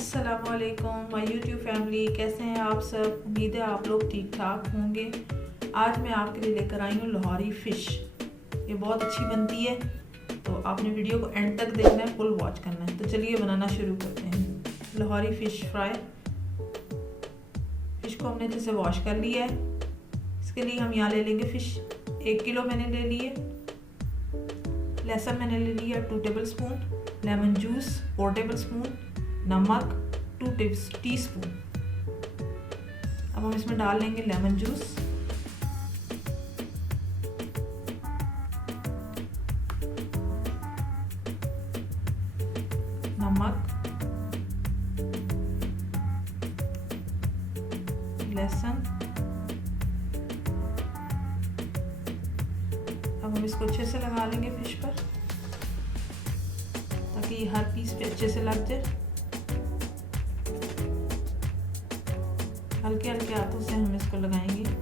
अस्सलामुअलैकुम my YouTube family, कैसे हैं आप सब। उम्मीद है आप लोग ठीक ठाक होंगे। आज मैं आपके लिए लेकर आई हूँ लाहौरी फ़िश। ये बहुत अच्छी बनती है, तो आपने वीडियो को एंड तक देखना है, फुल वॉच करना है। तो चलिए बनाना शुरू करते हैं। Lahori fish fry. फ़िश को हमने अच्छे से वॉश कर लिया है। इसके लिए हम यहाँ ले लेंगे फ़िश। 1 किलो मैंने ले लिए। लहसुन मैंने ले लिया 2 table spoon, lemon juice 4 table spoon, नमक 2 टीस्पून। अब हम इसमें डाल लेंगे लेमन जूस, नमक, लहसुन। अब हम इसको अच्छे से लगा लेंगे फिश पर, ताकि ये हर पीस पे अच्छे से लग जाए। हल्के हल्के हाथों से हम इसको लगाएंगे।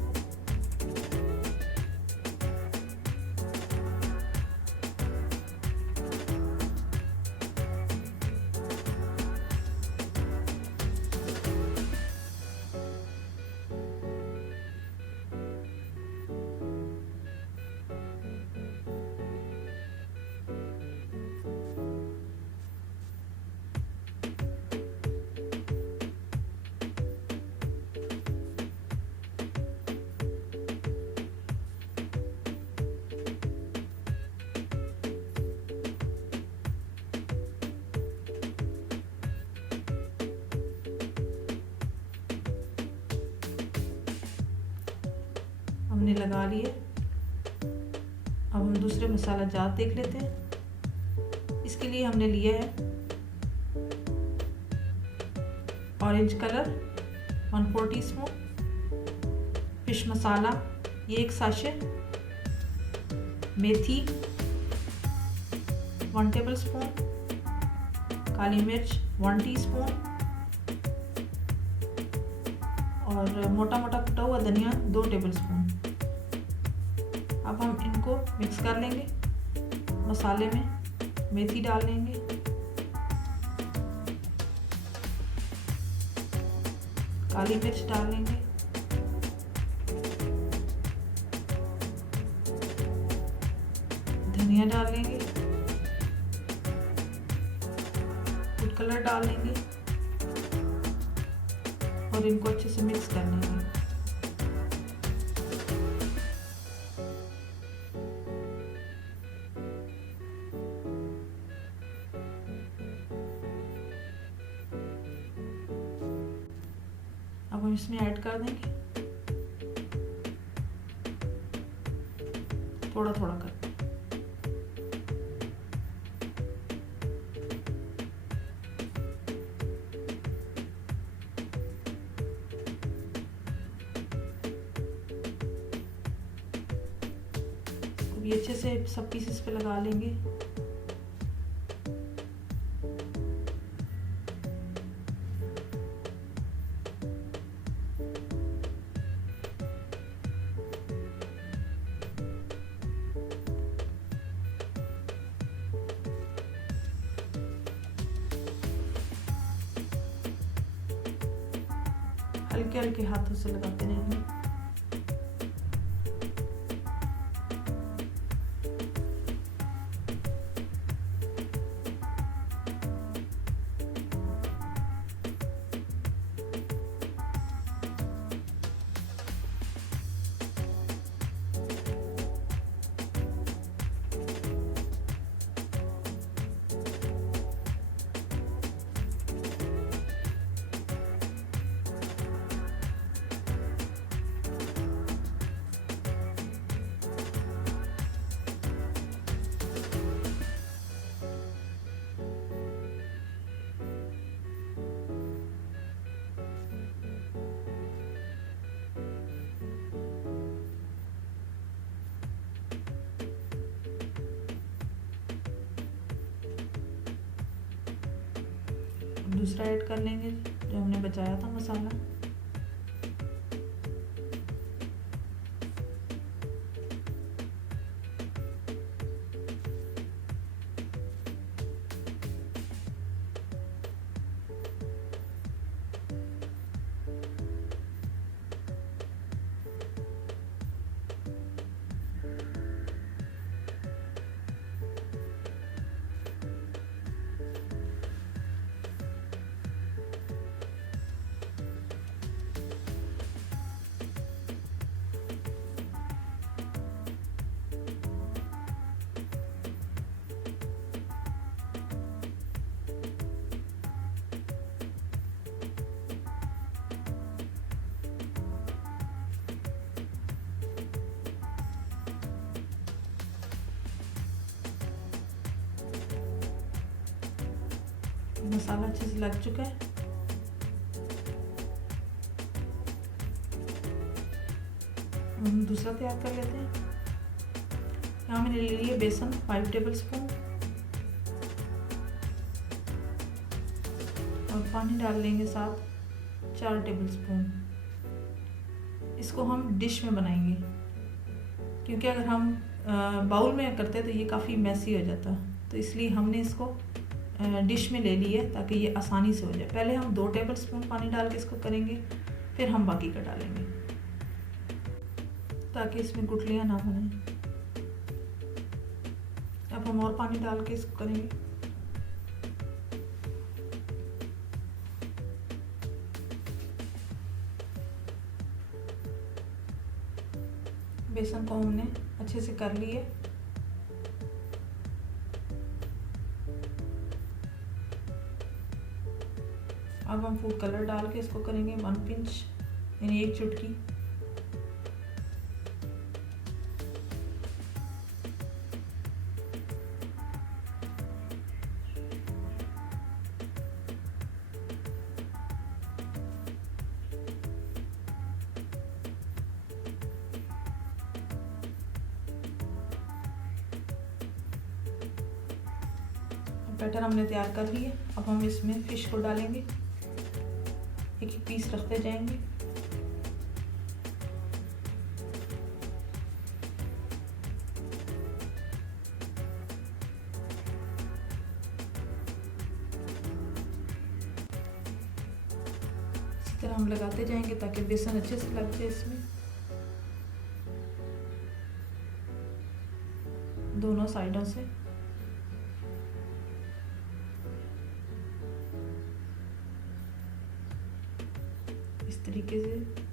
हमने लगा लिए। अब हम दूसरे मसाला जात देख लेते हैं। इसके लिए हमने लिया है ऑरेंज कलर 1/4 टीस्पून, फिश मसाला ये 1 साशे, मेथी 1 टेबल स्पून, काली मिर्च 1 टीस्पून और मोटा मोटा कुटा हुआ धनिया 2 टेबल स्पून। अब हम इनको मिक्स कर लेंगे। मसाले में मेथी डाल लेंगे, काली मिर्च डाल लेंगे, धनिया डाल लेंगे, फूड कलर डाल लेंगे और इनको अच्छे से मिक्स कर लेंगे। अब हम इसमें ऐड कर देंगे थोड़ा थोड़ा कर। ये अच्छे से सब पीसेस पे लगा लेंगे। हल्के हल्के हाथों से लगाते रहेंगे। दूसरा ऐड कर लेंगे जो हमने बचाया था मसाला। मसाला अच्छे से लग चुका है। हम दूसरा तैयार कर लेते हैं। यहाँ मैंने ले लिया बेसन 5 टेबल स्पून और पानी डाल लेंगे साथ 4 टेबल स्पून। इसको हम डिश में बनाएंगे, क्योंकि अगर हम बाउल में करते तो ये काफ़ी मैसी हो जाता, तो इसलिए हमने इसको डिश में ले लिया ताकि ये आसानी से हो जाए। पहले हम 2 टेबल स्पून पानी डाल के इसको करेंगे, फिर हम बाकी का डालेंगे ताकि इसमें गुठलियाँ ना बने। अब हम और पानी डाल के इसको करेंगे। बेसन को हमने अच्छे से कर लिए। अब हम फूड कलर डाल के इसको करेंगे 1 पिंच, यानी 1 चुटकी। बैटर हमने तैयार कर लिए। अब हम इसमें फिश को डालेंगे, एक एक पीस रखते जाएंगे। इसी तरह हम लगाते जाएंगे ताकि बेसन अच्छे से लग जाए इसमें, दोनों साइडों से। इस तरीके से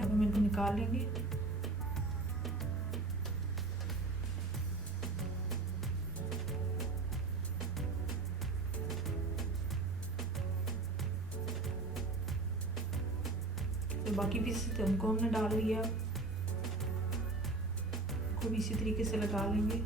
अब हम इनको निकाल लेंगे। तो बाकी पीस थे उनको हमने डाल लिया, को भी इसी तरीके से लगा लेंगे।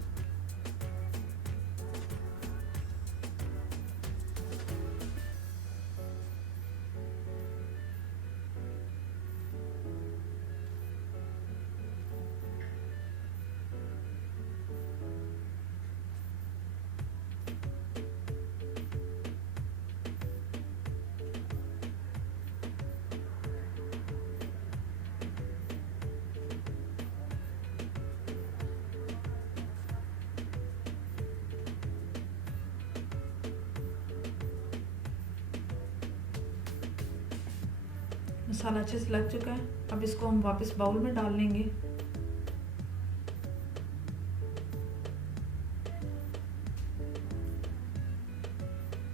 मसाला अच्छे से लग चुका है। अब इसको हम वापस बाउल में डाल लेंगे।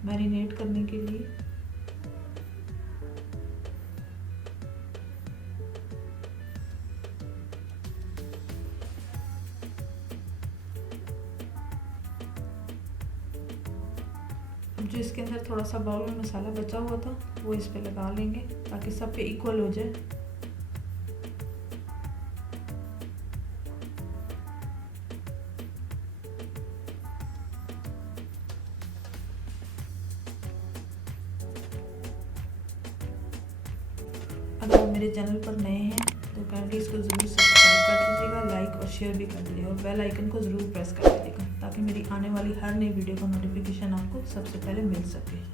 मैरिनेट करने के लिए अब जो इसके अंदर थोड़ा सा बाउल में मसाला बचा हुआ था वो इस पे लगा लेंगे ताकि सब पे इक्वल हो जाए। अगर आप मेरे चैनल पर नए हैं तो काइंडली इसको ज़रूर सब्सक्राइब कर दीजिएगा, लाइक और शेयर भी कर दीजिएगा और बेल आइकन को ज़रूर प्रेस कर दीजिएगा ताकि मेरी आने वाली हर नई वीडियो का नोटिफिकेशन आपको सबसे पहले मिल सके।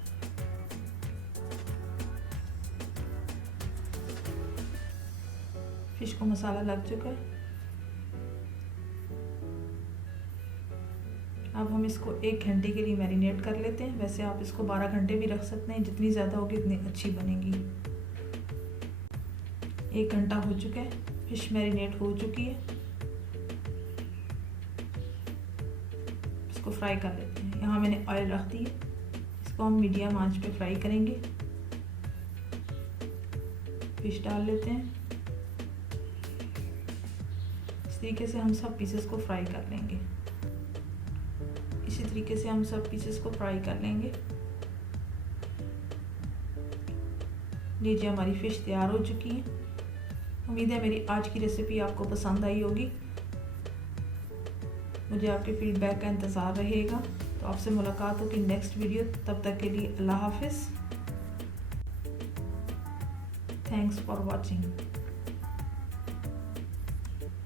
फ़िश को मसाला लग चुका है। अब हम इसको 1 घंटे के लिए मैरिनेट कर लेते हैं। वैसे आप इसको 12 घंटे भी रख सकते हैं, जितनी ज़्यादा होगी उतनी अच्छी बनेगी। 1 घंटा हो चुका है, फ़िश मैरिनेट हो चुकी है। इसको फ्राई कर लेते हैं। यहाँ मैंने ऑयल रख दी है, इसको हम मीडियम आंच पे फ्राई करेंगे। फ़िश डाल लेते हैं। इस तरीके से हम सब पीसेस को फ्राई कर लेंगे। इसी तरीके से हम सब पीसेस को फ्राई कर लेंगे। लीजिए हमारी फ़िश तैयार हो चुकी है। उम्मीद है मेरी आज की रेसिपी आपको पसंद आई होगी। मुझे आपके फीडबैक का इंतज़ार रहेगा। तो आपसे मुलाकात होगी नेक्स्ट वीडियो। तब तक के लिए अल्लाह हाफिज़। Thanks for watching.